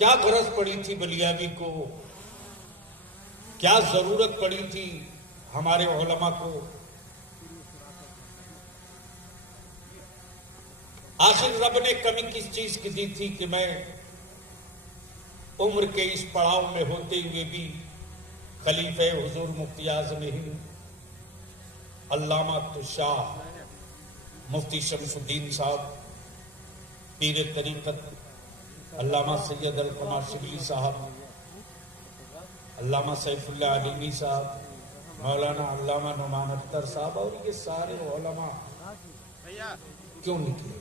क्या गरज पड़ी थी बलियाबी को, क्या जरूरत पड़ी थी हमारे उलमा को। आखिर रब ने कमी किस चीज की दी थी कि मैं उम्र के इस पड़ाव में होते हुए भी खलीफे हुजूर मुफ्ती आज़म हिंद अल्लामा शाह मुफ्ती शमसुद्दीन साहब, पीर तरीकत अल्लामा सैयद अल कमार शिबली साहब, अल्लामा सैफुल्लाह अलीमी साहब, मौलाना अल्लामा नुमान अख्तर साहब और ये सारे उलमा क्यों निकले।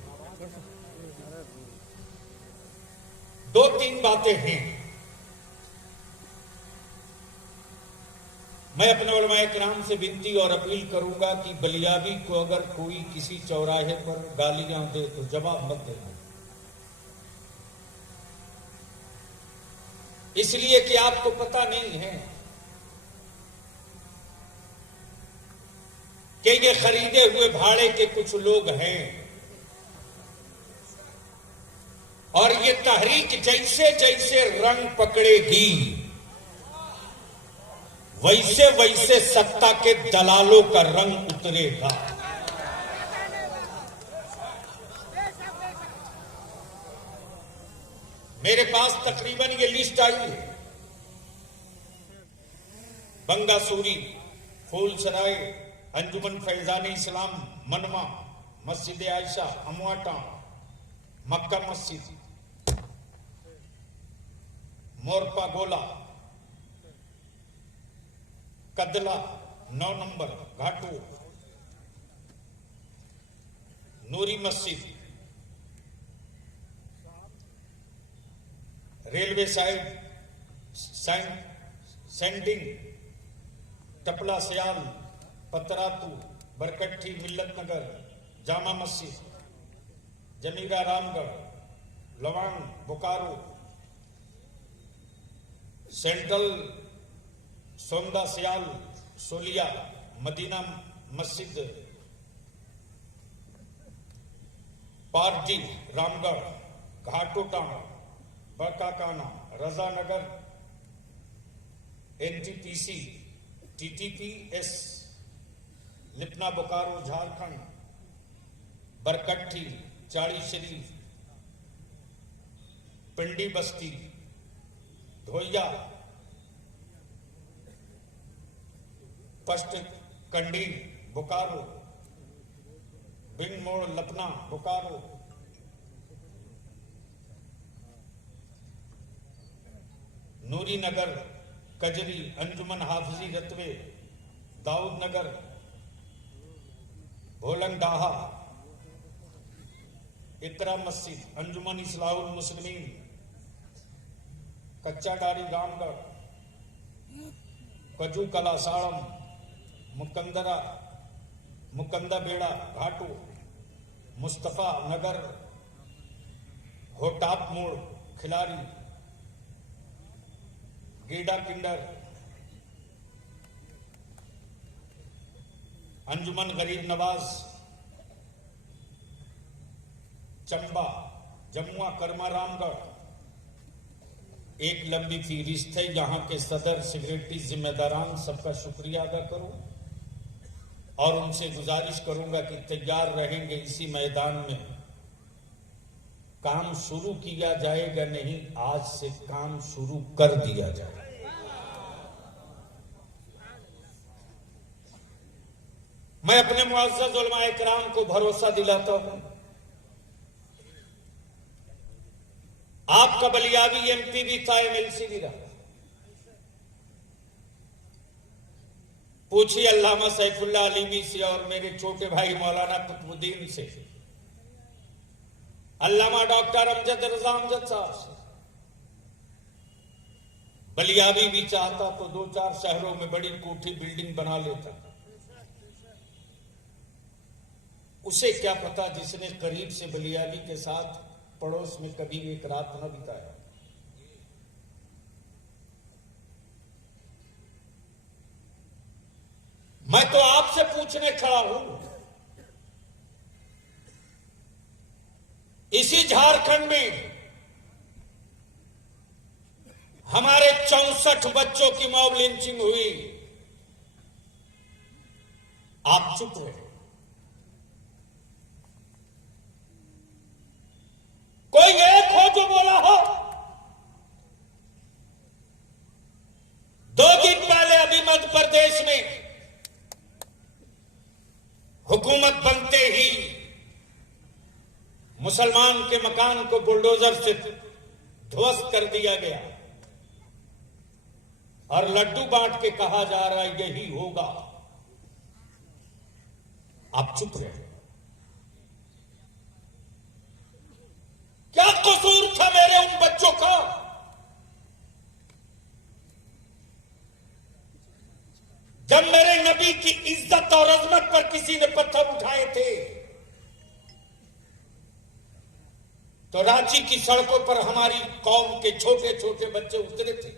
दो तीन बातें हैं। मैं अपने उलमा किराम से विनती और अपील करूंगा कि बलियाबी को अगर कोई किसी चौराहे पर गालियां दे तो जवाब मत देना, इसलिए कि आपको पता नहीं है कि ये खरीदे हुए भाड़े के कुछ लोग हैं और ये तहरीक जैसे जैसे रंग पकड़ेगी वैसे वैसे सत्ता के दलालों का रंग उतरेगा। मेरे पास तकरीबन ये लिस्ट आई है। बंगासूरी, फूलसराय, अंजुमन फैजान इस्लाम, मनवा, मस्जिद आयशा, अमवाटा, मक्का मस्जिद, मोरपा गोला, kadala 9 number Ghatu, Noori Masjid, railway side, सेंडिंग, टपला सयाल, पतरातू, बरकट्ठी, मिल्लत नगर, जामा मस्जिद, जमीरा रामगढ़, लवांग, बोकारो, सेंट्रल, सोमदा सयाल, सोलिया, मदीना मस्जिद, पारजी, रामगढ़, घाटोटाण, बकाकाना, रजानगर, एनटीपीसी, टीटीपीएस, लिपना, बोकारो, झारखंड, बरकट्ठी, चाड़ी शरीफ, पिंडी बस्ती, धोइया, पश्चिम कंडी, बोकारो, बिंग मोड़, लपना, बोकारो, नूरी नगर, कजरी, अंजुमन हाफिजी रतवे, दाऊद नगर, भोलंगडाहा, इकरा मस्जिद, अंजुमन इस्लाहुल मुस्लिमीन, कच्चा डारी रामगढ़, कजू कला साड़म, मुकंदा बेड़ा घाटू, मुस्तफा नगर, होटाप मोड़, खिलारी, गीडा किंडर, अंजुमन गरीब नवाज, चंबा, जमुआ, कर्मा, रामगढ़, एक लंबी फहरिस्त है। यहाँ के सदर, सेक्रेटरी, जिम्मेदारान सबका शुक्रिया अदा करूं और उनसे गुजारिश करूंगा कि तैयार रहेंगे। इसी मैदान में काम शुरू किया जाएगा, नहीं आज से काम शुरू कर दिया जाएगा। मैं अपने मुअज़्ज़ज़ उलमाए किराम को भरोसा दिलाता हूं, आपका बलियाबी एमपी भी था, एमएलसी भी रहा। पूछिए अल्लामा सैफुल्लाह अलीमी से और मेरे छोटे भाई मौलाना कुतुबुद्दीन से, अल्लामा डॉक्टर अमजद रजा अमजद साहब से। बलियाबी भी चाहता तो 2-4 शहरों में बड़ी कोठी बिल्डिंग बना लेता। उसे क्या पता जिसने करीब से बलियाबी के साथ पड़ोस में कभी एक रात न बिताया। मैं तो आपसे पूछने खड़ा हूं, इसी झारखंड में हमारे 64 बच्चों की मॉब लिंचिंग हुई, आप चुप रहे। कोई एक हो जो बोला हो। 2 दिन पहले अभी मध्य प्रदेश में हुकूमत बनते ही मुसलमान के मकान को बुलडोजर से ध्वस्त कर दिया गया और लड्डू बांट के कहा जा रहा है यही होगा। आप चुप रहे। क्या कसूर था मेरे उन बच्चों का? जब मेरे नबी की इज्जत और अजमत पर किसी ने पत्थर उठाए थे तो रांची की सड़कों पर हमारी कौम के छोटे छोटे बच्चे उतरे थे।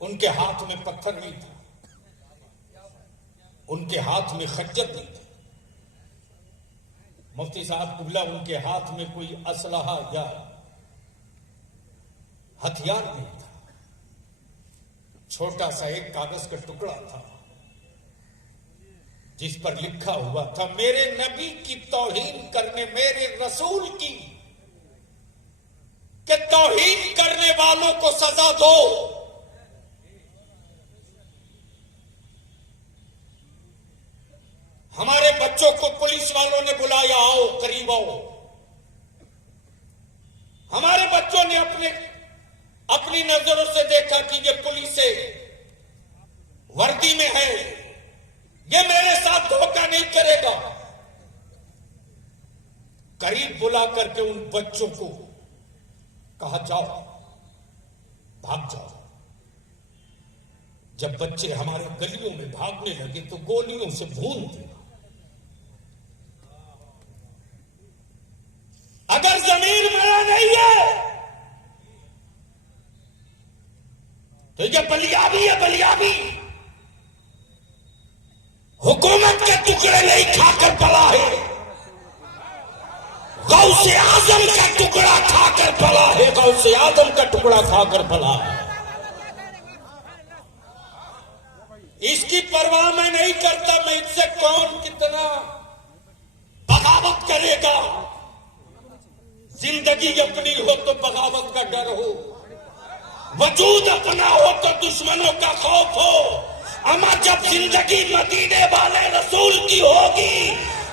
उनके हाथ में पत्थर नहीं था, उनके हाथ में खच्चर नहीं था। मुफ्ती साहब कुबला, उनके हाथ में कोई असलहा या हथियार नहीं था। छोटा सा एक कागज का टुकड़ा था जिस पर लिखा हुआ था मेरे नबी की तौहीन करने, मेरे रसूल की कि तौहीन करने वालों को सजा दो। हमारे बच्चों को पुलिस वालों ने बुलाया, आओ करीब आओ। हमारे बच्चों ने अपनी नजरों से देखा कि ये पुलिस से वर्दी में है, ये मेरे साथ धोखा नहीं करेगा। करीब बुला करके उन बच्चों को कहा जाओ, भाग जाओ। जब बच्चे हमारे गलियों में भागने लगे तो गोलियों से भून दिया। अगर जमीर मेरा नहीं है तो ये बलियाबी है, बलियाबी। हुकूमत के टुकड़े नहीं खाकर पला है, गौसे आजम का टुकड़ा खाकर पला है, गौसे आजम का टुकड़ा खाकर पला है। इसकी परवाह मैं नहीं करता मैं इससे कौन कितना बगावत करेगा। जिंदगी अपनी हो तो बगावत का डर हो, वजूद अपना हो तो दुश्मनों का खौफ हो। अमा जब जिंदगी मदीने वाले रसूल की होगी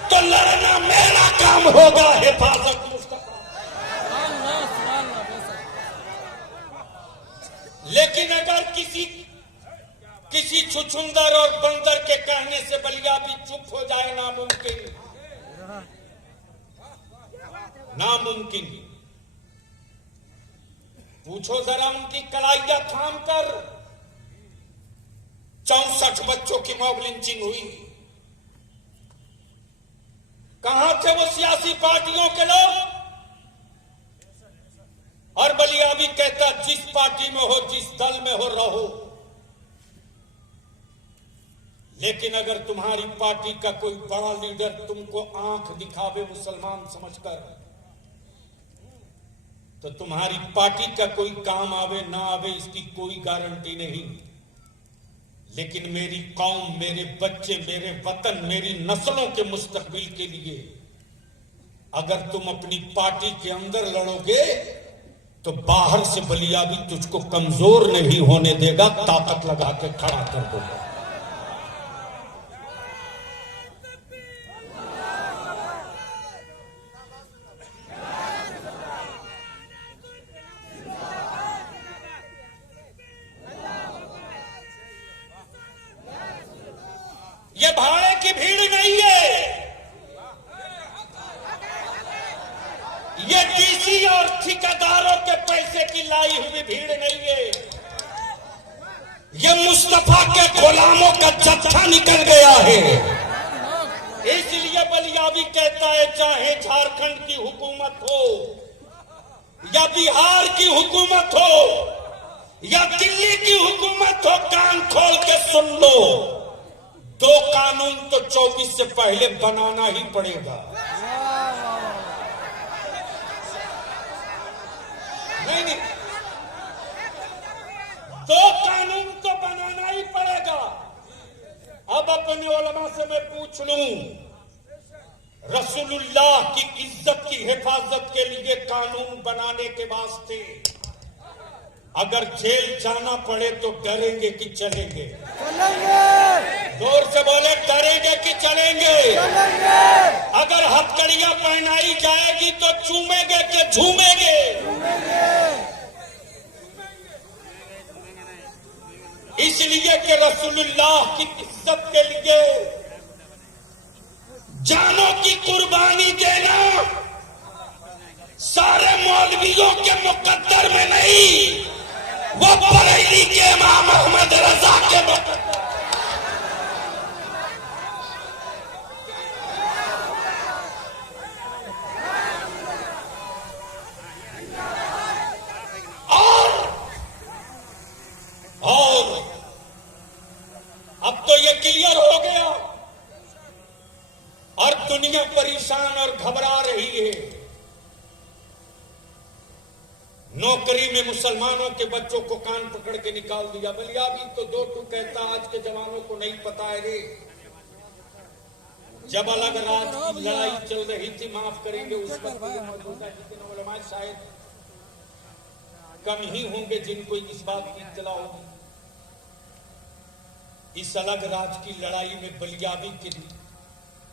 तो लड़ना मेरा काम होगा, हिफाजत मुस्तफा। लेकिन अगर किसी छुछुंदर और बंदर के कहने से बलियाबी चुप हो जाए, नामुमकिन। पूछो जरा उनकी कलाइयां थाम कर 64 बच्चों की मॉब लिंचिंग हुई। कहां थे वो सियासी पार्टियों के लोग? और बलियाबी कहता जिस पार्टी में हो, जिस दल में हो, रहो। लेकिन अगर तुम्हारी पार्टी का कोई बड़ा लीडर तुमको आंख दिखावे मुसलमान समझकर, तो तुम्हारी पार्टी का कोई काम आवे ना आवे इसकी कोई गारंटी नहीं। लेकिन मेरी कौम, मेरे बच्चे, मेरे वतन, मेरी नस्लों के मुस्तकबिल के लिए अगर तुम अपनी पार्टी के अंदर लड़ोगे तो बाहर से बलियाबी तुझको कमजोर नहीं होने देगा, ताकत लगा के खड़ा कर देगा। ये भाड़े की भीड़ नहीं है, ये डीसी और ठेकेदारों के पैसे की लाई हुई भीड़ नहीं है। ये मुस्तफा के गुलामों का जत्था निकल गया है। इसलिए बलियाबी कहता है चाहे झारखंड की हुकूमत हो या बिहार की हुकूमत हो या दिल्ली की हुकूमत हो, कान खोल के सुन लो, 2 कानून तो 24 से पहले बनाना ही पड़ेगा। नहीं नहीं, दो कानून तो बनाना ही पड़ेगा। अब अपने उलमा से मैं पूछ लूं, रसूलुल्लाह की इज्जत की हिफाजत के लिए कानून बनाने के वास्ते अगर जेल जाना पड़े तो डरेंगे कि चलेंगे? जोर से बोले, डरेंगे कि चलेंगे? अगर हथकड़ियां पहनाई जाएगी तो चूमेंगे कि झूमेंगे? इसलिए कि रसूलुल्लाह की इज्जत के लिए जानों की कुर्बानी देना सारे मौलवियों के मुकद्दर में नहीं, वो बरेली के इमाम अहमद रजा के मुकद्दर। और अब तो ये क्लियर हो गया और दुनिया परेशान और घबरा रही है। नौकरी में मुसलमानों के बच्चों को कान पकड़ के निकाल दिया। बलियाबी तो दो टू कहता, आज के जवानों को नहीं पता है रे। जब अलग राज की लड़ाई चल रही थी, माफ करेंगे उस वक्त मौजूदा जितने उलमा शायद कम ही होंगे जिनको इस बात की इत्तला होगी। इस अलग राज की लड़ाई में बलियाबी के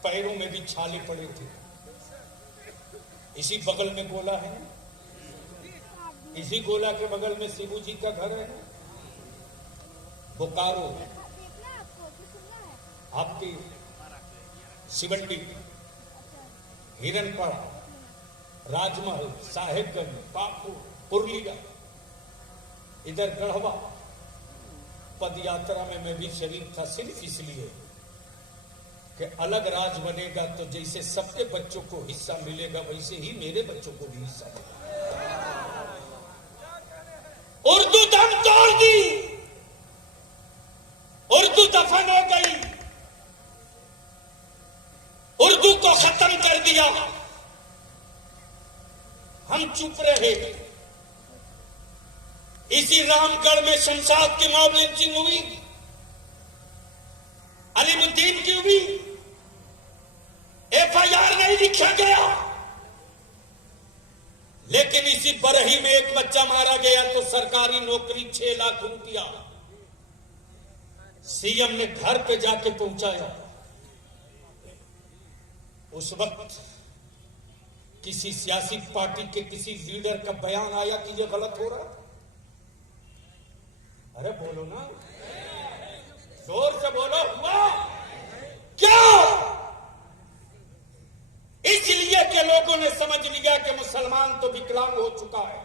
पैरों में भी छाले पड़े थे। इसी बगल में गोला है, इसी गोला के बगल में शिबू जी का घर है। बोकारो, आपकी सिवंडी, हिरनपड़ा, राजमहल, साहेबगंज, पाकपुर, पुरलिया, इधर गढ़वा। पद यात्रा में मैं भी शरीक था, सिर्फ इसलिए कि अलग राज बनेगा तो जैसे सबके बच्चों को हिस्सा मिलेगा वैसे ही मेरे बच्चों को भी हिस्सा मिलेगा। उर्दू दम तोड़ दी, उर्दू दफन हो गई, उर्दू को खत्म कर दिया। हम चुप रहे। इसी रामगढ़ में शमशाद की मॉब लिंचिंग हुई, अलीमुद्दीन की हुई, FIR नहीं लिखा गया। लेकिन इसी बरही में एक बच्चा मारा गया तो सरकारी नौकरी 6 लाख रुपया सीएम ने घर पे जाके पहुंचाया। उस वक्त किसी सियासी पार्टी के किसी लीडर का बयान आया कि यह गलत हो रहा था। अरे बोलो ना, जोर से बोलो, हुआ क्या? इसलिए कि लोगों ने समझ लिया कि मुसलमान तो विकलांग हो चुका है।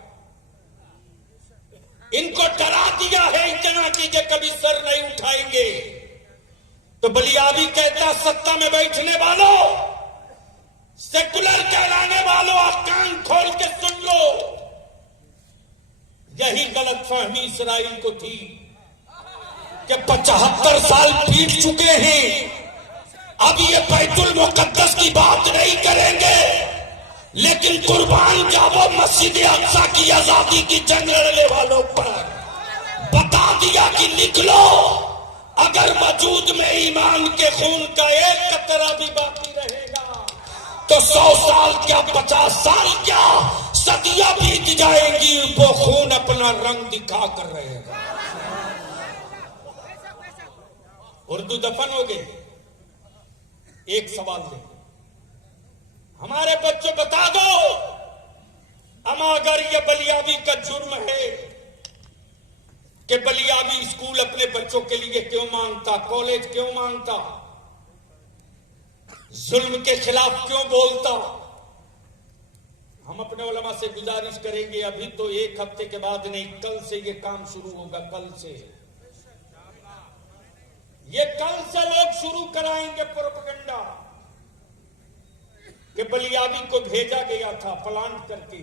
इनको डरा दिया है इतना कि कभी सर नहीं उठाएंगे। तो बलियाबी कहता, सत्ता में बैठने वालों, सेकुलर कहलाने वालों, आप कान खोल के सुन लो। यही गलतफहमी इस्राइल को थी कि 75 साल बीत चुके हैं, अब ये बैतुल मुकद्दस की बात नहीं करेंगे, लेकिन कुर्बान जावो मस्जिद अक्सा की आजादी की जंग लड़ने वालों पर बता दिया कि लिख लो, अगर वजूद में ईमान के खून का एक कतरा भी बाकी रहेगा तो 100 साल क्या, 50 साल क्या, सदियां बीत जाएंगी, वो खून अपना रंग दिखा कर रहेगा। उर्दू दफन हो गए। एक सवाल ले, हमारे बच्चों बता दो, अमा अगर ये बलियाबी का जुर्म है कि बलियाबी स्कूल अपने बच्चों के लिए क्यों मांगता, कॉलेज क्यों मांगता, जुल्म के खिलाफ क्यों बोलता? हम अपने उलमा से गुजारिश करेंगे, अभी तो 1 हफ्ते के बाद नहीं, कल से ये काम शुरू होगा। कल से लोग शुरू कराएंगे प्रोपेगेंडा कि बलियाबी को भेजा गया था प्लांट करके,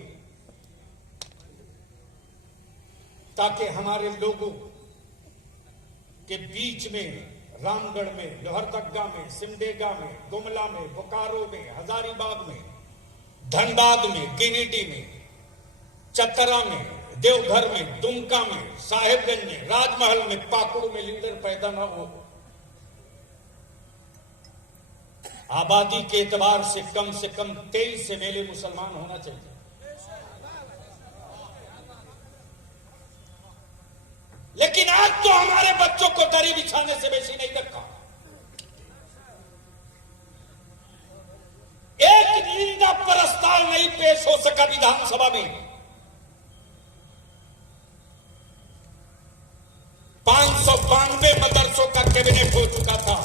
ताकि हमारे लोगों के बीच में, रामगढ़ में, लोहरदगा में, सिमडेगा में, गुमला में, बोकारो में, हजारीबाग में, धनबाद में, गिरिडीह में, चतरा में, देवघर में, दुमका में, साहेबगंज में, राजमहल में, पाकुड़ में लीडर पैदा ना हो। आबादी के एतबार से कम 23 MLA मुसलमान होना चाहिए। लेकिन आज तो हमारे बच्चों को दरी बिछाने से बेशी नहीं रखा। एक निंदा प्रस्ताव नहीं पेश हो सका विधानसभा में। 592 मदरसों का कैबिनेट हो चुका था।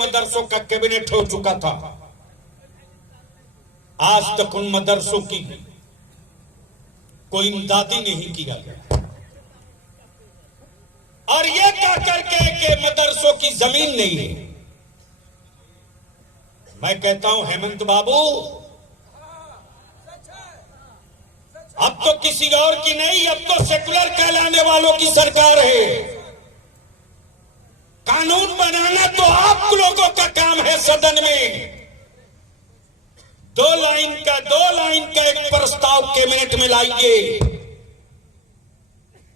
मदरसों का कैबिनेट हो चुका था। आज तक उन मदरसों की कोई इमदादी नहीं किया गया। और यह कह करके कि मदरसों की जमीन नहीं है। मैं कहता हूं हेमंत बाबू, अब तो किसी और की नहीं, अब तो सेकुलर कहलाने वालों की सरकार है। कानून बनाना तो आप लोगों का काम है। सदन में 2 लाइन का एक प्रस्ताव कैबिनेट में लाइए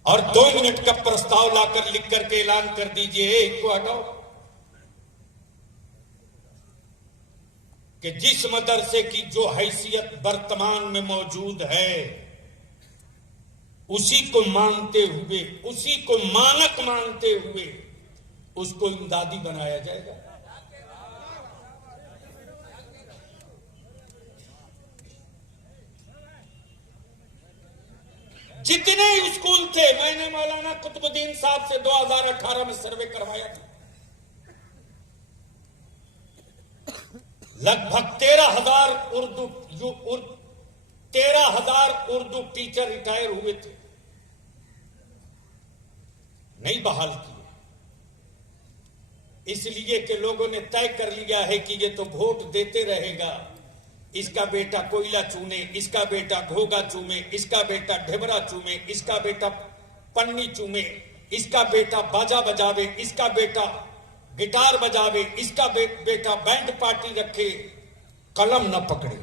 और 2 मिनट का प्रस्ताव लाकर लिख करके ऐलान कर दीजिए, इसको हटाओ, कि जिस मदरसे की जो हैसियत वर्तमान में मौजूद है उसी को मानते हुए, उसी को मानक मानते हुए उसको इमदादी बनाया जाएगा। जितने स्कूल थे, मैंने मौलाना कुतुबुद्दीन साहब से 2018 में सर्वे करवाया था। लगभग 13,000 उर्दू टीचर रिटायर हुए थे, नहीं बहाल किए, इसलिए कि लोगों ने तय कर लिया है कि ये तो वोट देते रहेगा। इसका बेटा कोयला चूमे, इसका बेटा घोगा चूमे, इसका बेटा ढेबरा चूमे, इसका बेटा पन्नी चूमे, इसका बेटा बाजा बजावे, इसका बेटा गिटार बजावे, इसका बेटा बैंड पार्टी रखे, कलम न पकड़े।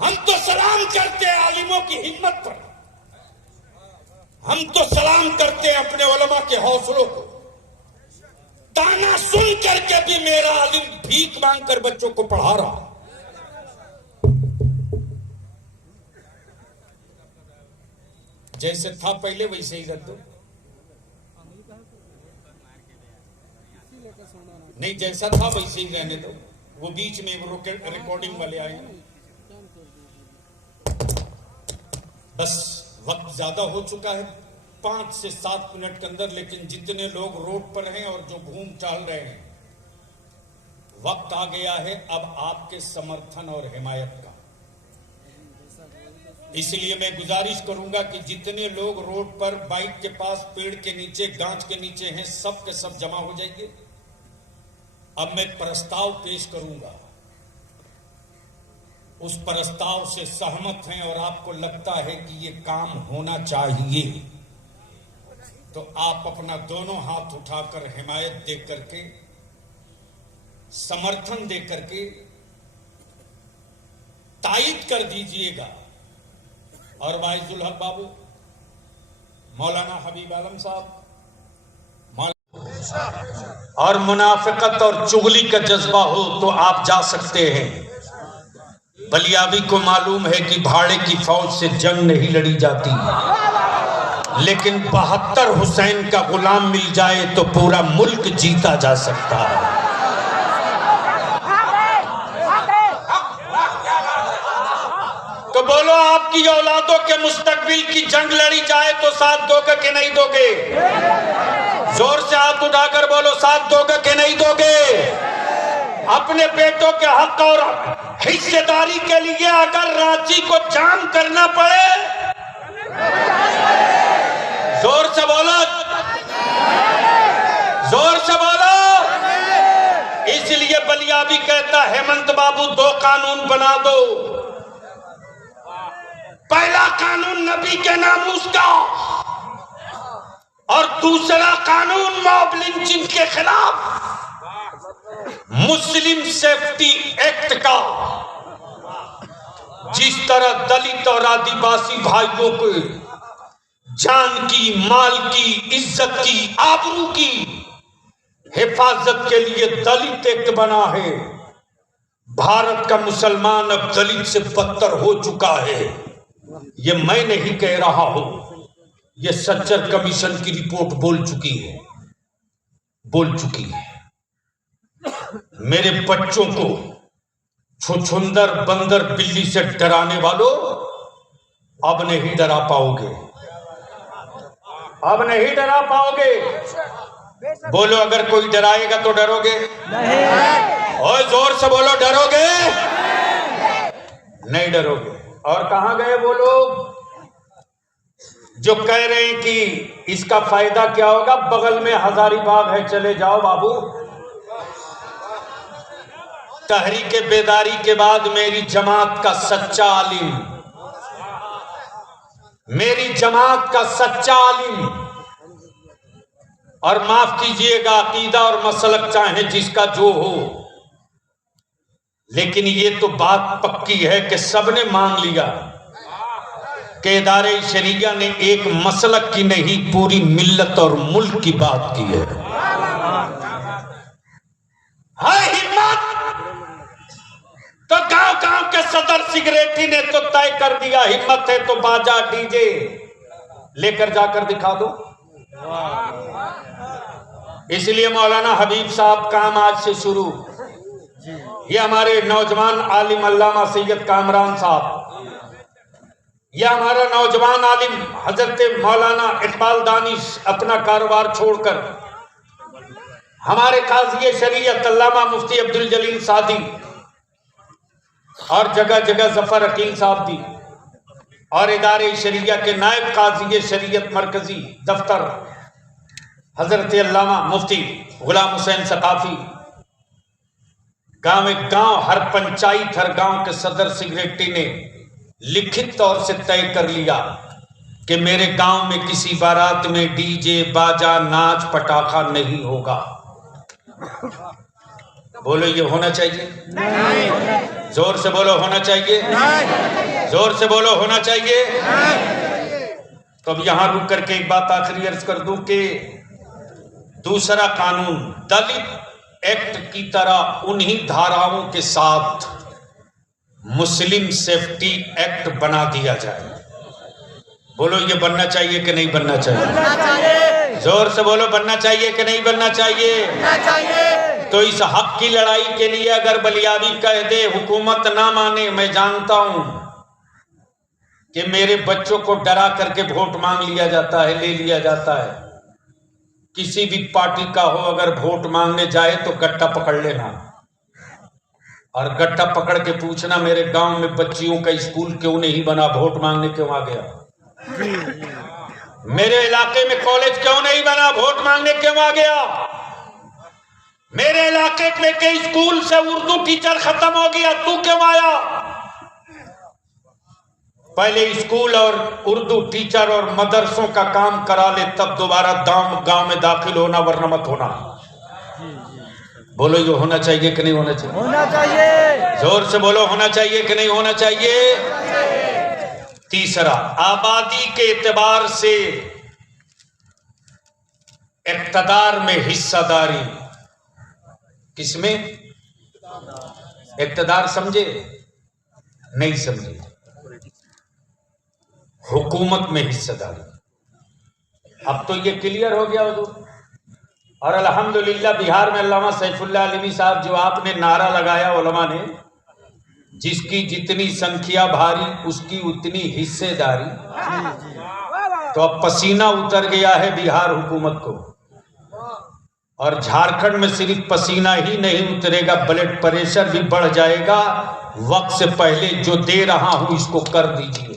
हम तो सलाम करते हैं आलिमों की हिम्मत पर, हम तो सलाम करते हैं अपने उलमा के हौसलों को। ताना सुन करके भी मेरा आलिम भीख मांगकर बच्चों को पढ़ा रहा। जैसे था पहले वैसे ही रख दो, नहीं जैसा था वैसे ही रहने दो। वो बीच में रिकॉर्डिंग वाले आए हैं, बस वक्त ज्यादा हो चुका है, 5 से 7 मिनट के अंदर। लेकिन जितने लोग रोड पर हैं और जो घूम टहल रहे हैं, वक्त आ गया है अब आपके समर्थन और हिमायत का। इसलिए मैं गुजारिश करूंगा कि जितने लोग रोड पर, बाइक के पास, पेड़ के नीचे, गांच के नीचे हैं, सब के सब जमा हो जाइए। अब मैं प्रस्ताव पेश करूंगा, उस प्रस्ताव से सहमत हैं और आपको लगता है कि ये काम होना चाहिए, तो आप अपना दोनों हाथ उठाकर हिमायत दे करके, समर्थन दे करके तायीद कर दीजिएगा। और वाइजुल हक बाबू, मौलाना हबीब आलम साहब, और मुनाफिकत और चुगली का जज्बा हो तो आप जा सकते हैं। बलियाबी को मालूम है कि भाड़े की फौज से जंग नहीं लड़ी जाती, लेकिन 72 हुसैन का गुलाम मिल जाए तो पूरा मुल्क जीता जा सकता है। तो बोलो, आपकी औलादों के मुस्तकबिल की जंग लड़ी जाए तो साथ दोगे कि नहीं दोगे? जोर से हाथ उठाकर बोलो, साथ दोगे कि नहीं दोगे? अपने बेटों के हक और हिस्सेदारी के लिए अगर रांची को जाम करना पड़े, जोर से बोलो, जोर से बोलो। इसलिए बलियाबी कहता, हेमंत बाबू 2 कानून बना दो। पहला कानून नबी के नामूस का, और दूसरा कानून मॉब लिंचिंग के खिलाफ मुस्लिम सेफ्टी एक्ट का, जिस तरह दलित और आदिवासी भाइयों को जान की, माल की, इज्जत की, आबरू की हिफाजत के लिए दलित एक्ट बना है। भारत का मुसलमान अब दलित से बदतर हो चुका है। ये मैं नहीं कह रहा हूं, ये सज्जर कमीशन की रिपोर्ट बोल चुकी है। मेरे बच्चों को छुछुंदर, बंदर, बिल्ली से डराने वालों अब नहीं डरा पाओगे, अब नहीं डरा पाओगे। बोलो, अगर कोई डराएगा तो डरोगे नहीं। और जोर से बोलो, डरोगे नहीं? डरोगे। और कहां गए वो लोग जो कह रहे हैं कि इसका फायदा क्या होगा? बगल में हजारीबाग है, चले जाओ बाबू। तहरीके बेदारी के बाद मेरी जमात का सच्चा आलिम, मेरी जमात का सच्चा आलिम, और माफ कीजिएगा अकीदा और मसलक चाहे जिसका जो हो, लेकिन ये तो बात पक्की है कि सबने मान लिया कि इदारे शरीया ने एक मसलक की नहीं, पूरी मिल्लत और मुल्क की बात की है। हाय हिम्मत! तो गांव-गांव के सदर सिगरेटी ने तो तय कर दिया, हिम्मत है तो बाजा डीजे लेकर जाकर दिखा दो। इसलिए मौलाना हबीब साहब काम आज से शुरू। ये हमारे नौजवान आलिम अल्लामा सैयद कामरान साहब, यह हमारा नौजवान आलिम हजरत मौलाना इकबाल दानिश अपना कारोबार छोड़कर हमारे काज़ी शरीयत अल्लामा मुफ्ती अब्दुल जलील सादी और जगह जगह जफर अकील साहब भी, और इदारे शरिया के नायब काज़ी शरीयत मरकजी दफ्तर हजरत अल्लामा मुफ्ती गुलाम हुसैन सकाफी, गांव हर पंचायत, हर गांव के सदर सिगरेटी ने लिखित तौर से तय कर लिया कि मेरे गांव में किसी बारात में डीजे, बाजा, नाच, पटाखा नहीं होगा। बोलो, ये होना चाहिए? नहीं। जोर से बोलो, होना चाहिए? नहीं। जोर से बोलो, होना चाहिए? नहीं। तो अब यहां रुक करके एक बात आखिरी अर्ज कर दूं कि दूसरा कानून दलित एक्ट की तरह उन्हीं धाराओं के साथ मुस्लिम सेफ्टी एक्ट बना दिया जाए। बोलो, ये बनना चाहिए कि नहीं बनना चाहिए? बनना चाहिए। जोर से बोलो, बनना चाहिए कि नहीं बनना चाहिए? बनना चाहिए। तो इस हक की लड़ाई के लिए अगर बलियाबी कह दे, हुकूमत ना माने, मैं जानता हूं कि मेरे बच्चों को डरा करके वोट मांग लिया जाता है, ले लिया जाता है। किसी भी पार्टी का हो, अगर वोट मांगने जाए तो गट्टा पकड़ लेना, और गट्टा पकड़ के पूछना मेरे गांव में बच्चियों का स्कूल क्यों नहीं बना, वोट मांगने क्यों आ गया? मेरे इलाके में कॉलेज क्यों नहीं बना, वोट मांगने क्यों आ गया? मेरे इलाके में के स्कूल से उर्दू टीचर खत्म हो गया, तू क्यों आया? पहले स्कूल और उर्दू टीचर और मदरसों का काम करा ले, तब दोबारा गांव में दाखिल होना, वरना मत होना। बोलो, ये होना चाहिए कि नहीं होना चाहिए? होना चाहिए। जोर से बोलो, होना चाहिए कि नहीं होना चाहिए? तीसरा, आबादी के एतबार से इक्तदार में हिस्सादारी। किसमें? इक्तदार समझे? नहीं समझे? हुकूमत में हिस्सेदारी। अब तो ये क्लियर हो गया हुजूर। और अल्हम्दुलिल्लाह बिहार में अल्लामा सैफुल्लाह अलवी साहब, जो आपने नारा लगाया उलमा ने, जिसकी जितनी संख्या भारी उसकी उतनी हिस्सेदारी, तो अब पसीना उतर गया है बिहार हुकूमत को। और झारखंड में सिर्फ पसीना ही नहीं उतरेगा, ब्लड प्रेशर भी बढ़ जाएगा। वक्त से पहले जो दे रहा हूं इसको कर दीजिए।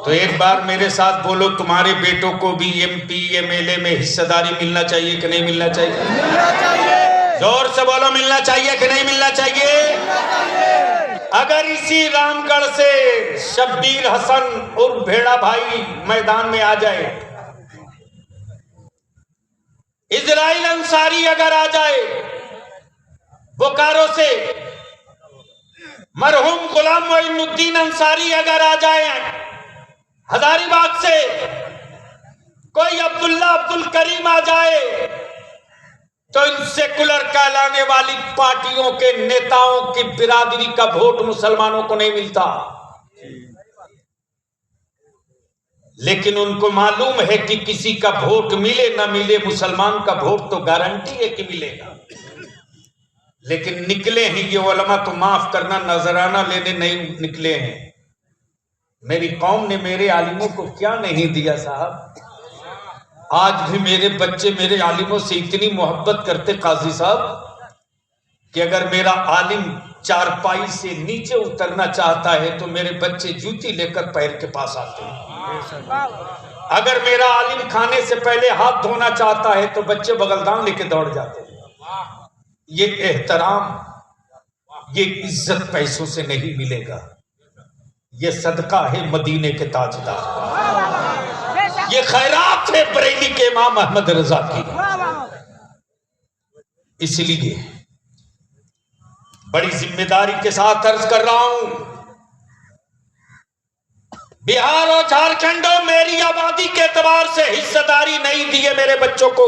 तो एक बार मेरे साथ बोलो, तुम्हारे बेटों को भी MP MLA में हिस्सेदारी मिलना चाहिए कि नहीं मिलना चाहिए? मिलना चाहिए। जोर से बोलो, मिलना चाहिए कि नहीं मिलना चाहिए? मिलना चाहिए। अगर इसी रामगढ़ से शब्बीर हसन उर्फ भेड़ा भाई मैदान में आ जाए, इजराइल अंसारी अगर आ जाए बोकारो से, मरहूम गुलाम मोइनुद्दीन अंसारी अगर आ जाए हजारीबाग से, कोई अब्दुल्ला अब्दुल करीम आ जाए, तो इन सेकुलर कहलाने वाली पार्टियों के नेताओं की बिरादरी का वोट मुसलमानों को नहीं मिलता। लेकिन उनको मालूम है कि किसी का वोट मिले ना मिले, मुसलमान का वोट तो गारंटी है कि मिलेगा। लेकिन निकले हैं ये उलमा, तो माफ करना, नजराना लेने नहीं निकले हैं। मेरी कौम ने मेरे आलिमों को क्या नहीं दिया साहब। आज भी मेरे बच्चे मेरे आलिमों से इतनी मोहब्बत करते काजी साहब कि अगर मेरा आलिम चारपाई से नीचे उतरना चाहता है तो मेरे बच्चे जूती लेकर पैर के पास आते हैं। अगर मेरा आलिम खाने से पहले हाथ धोना चाहता है तो बच्चे बगलदान लेके दौड़ जाते हैं। ये एहतराम, ये इज्जत पैसों से नहीं मिलेगा, ये सदका है मदीने के ताजदार, ये खैरात है बरेली के इमाम अहमद रजा की। इसलिए बड़ी जिम्मेदारी के साथ अर्ज कर रहा हूं, बिहार और झारखंड मेरी आबादी के एतबार से हिस्सेदारी नहीं दी है मेरे बच्चों को।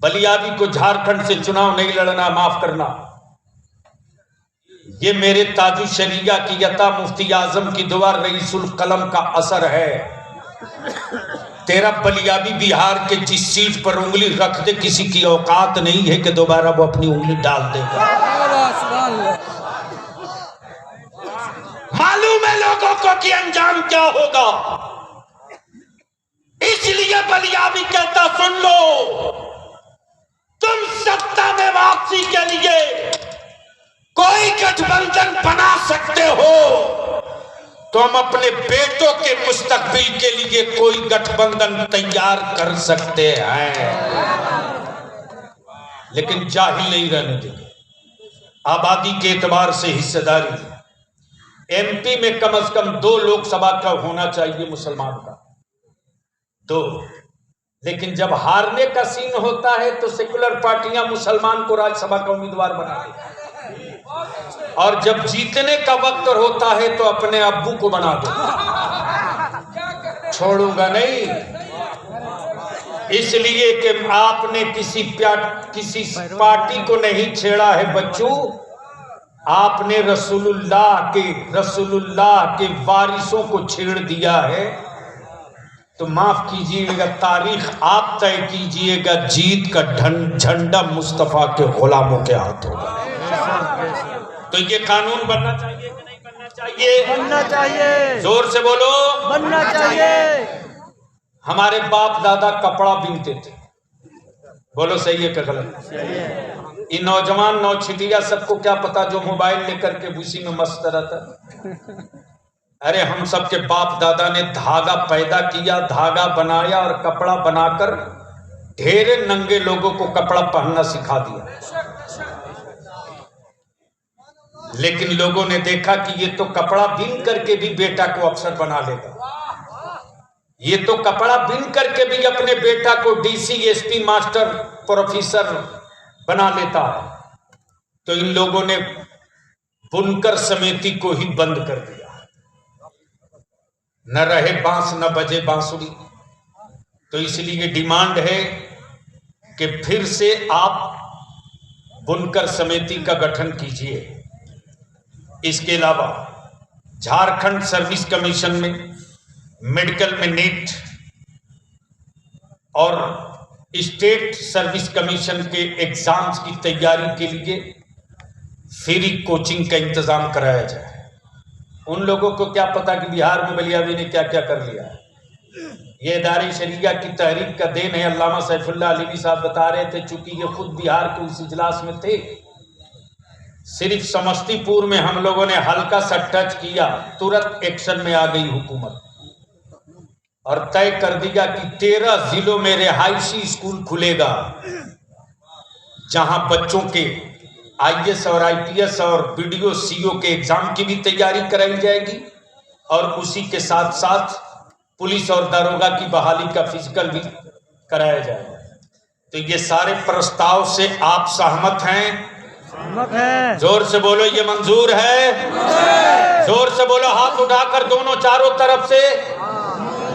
बलियाबी को झारखंड से चुनाव नहीं लड़ना, माफ करना। ये मेरे ताजु शरिया की यता मुफ्ती आजम की दुआ रईसुल कलम का असर है। तेरा बलियाबी बिहार के जिस सीट पर उंगली रख दे, किसी की औकात नहीं है कि दोबारा वो अपनी उंगली डाल देगा। मालूम है लोगों को कि अंजाम क्या होगा, इसलिए बलियाबी कहता सुन लो, तुम सत्ता में वापसी के लिए कोई गठबंधन बना सकते हो तो हम अपने बेटों के मुस्तकबिल के लिए कोई गठबंधन तैयार कर सकते हैं, लेकिन जाहिल नहीं रहने देंगे। आबादी के एतबार से हिस्सेदारी एमपी में कम से कम 2 लोकसभा का होना चाहिए मुसलमान का, 2। लेकिन जब हारने का सीन होता है तो सेकुलर पार्टियां मुसलमान को राज्यसभा का उम्मीदवार बना देती, और जब जीतने का वक्त होता है तो अपने अब्बू को बना दो। छोड़ूंगा नहीं, इसलिए कि आपने किसी पार्टी को नहीं छेड़ा है बच्चों, आपने रसूलुल्लाह के वारिसों को छेड़ दिया है। तो माफ कीजिएगा, तारीख आप तय कीजिएगा, जीत का झंडा मुस्तफा के गुलामों के हाथ होगा। तो ये कानून बनना चाहिए कि नहीं बनना चाहिए? बनना चाहिए। जोर से बोलो, बनना चाहिए। हमारे बाप दादा कपड़ा बीनते थे, बोलो सही है क्या गलत? ये नौजवान नौछिटिया सबको क्या पता जो मोबाइल लेकर के उसी में मस्त रहता। अरे हम सबके बाप दादा ने धागा पैदा किया, धागा बनाया और कपड़ा बनाकर ढेरे नंगे लोगों को कपड़ा पहनना सिखा दिया। लेकिन लोगों ने देखा कि ये तो कपड़ा बिन करके भी बेटा को अफसर बना लेगा, ये तो कपड़ा बिन करके भी अपने बेटा को डीसी एसपी मास्टर प्रोफेसर बना लेता है। तो इन लोगों ने बुनकर समिति को ही बंद कर दिया। न रहे बांस न बजे बांसुरी। तो इसलिए डिमांड है कि फिर से आप बुनकर समिति का गठन कीजिए। इसके अलावा झारखंड सर्विस कमीशन में मेडिकल में नीट और स्टेट सर्विस कमीशन के एग्जाम्स की तैयारी के लिए फ्री कोचिंग का इंतजाम कराया जाए। उन लोगों को क्या पता कि बिहार में बलियाबी ने क्या क्या कर लिया है। ये इदारे शरिया की तहरीक का देन है। अल्लामा सैफुल्लाह अलीवी साहब बता रहे थे, चूंकि ये खुद बिहार के उस इजलास में थे, सिर्फ समस्तीपुर में हम लोगों ने हल्का सा टच किया, तुरंत एक्शन में आ गई हुकूमत और तय कर दिया कि 13 जिलों में रिहायशी स्कूल खुलेगा, जहां बच्चों के आईएएस और आईपीएस और बीडीओ सीओ के एग्जाम की भी तैयारी कराई जाएगी और उसी के साथ साथ पुलिस और दारोगा की बहाली का फिजिकल भी कराया जाएगा। तो ये सारे प्रस्ताव से आप सहमत हैं? जोर से बोलो, ये मंजूर है? जोर से बोलो, हाथ उठाकर दोनों चारों तरफ से।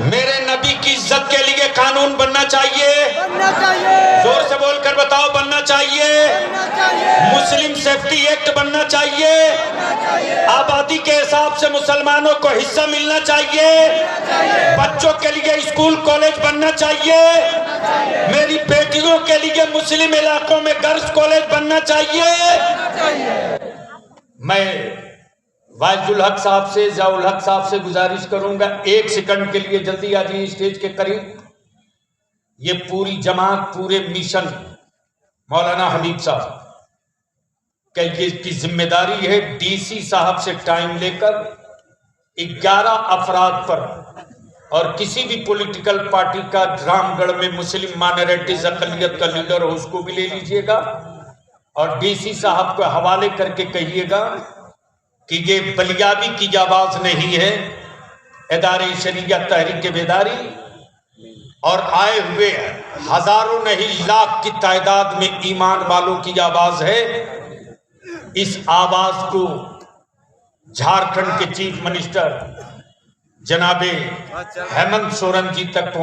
मेरे नबी की इज्जत के लिए कानून बनना चाहिए। जोर से बोलकर बताओ, बनना चाहिए। मुस्लिम सेफ्टी एक्ट बनना चाहिए। आबादी के हिसाब से मुसलमानों को हिस्सा मिलना चाहिए। बच्चों के लिए स्कूल कॉलेज बनना चाहिए। मेरी बेटियों के लिए मुस्लिम इलाकों में गर्ल्स कॉलेज बनना चाहिए। मैं वाइजुल हक साहब से, ज़ियाउल हक साहब से गुजारिश करूंगा, 1 सेकंड के लिए जल्दी आ जाइए स्टेज के करीब। ये पूरी जमात, पूरे मिशन मौलाना हबीब साहब की जिम्मेदारी है डीसी साहब से टाइम लेकर 11 अफराद पर, और किसी भी पॉलिटिकल पार्टी का रामगढ़ में मुस्लिम माइनॉरिटीज अकलियत का लीडर हो उसको भी ले लीजिएगा और डीसी साहब को हवाले करके कहिएगा कि ये बलियाबी की आवाज नहीं है, इदारे शरीयत तहरीक बेदारी और आए हुए हजारों नहीं लाख की तादाद में ईमान वालों की आवाज है। इस आवाज को झारखंड के चीफ मिनिस्टर जनाबे हेमंत सोरेन जी तक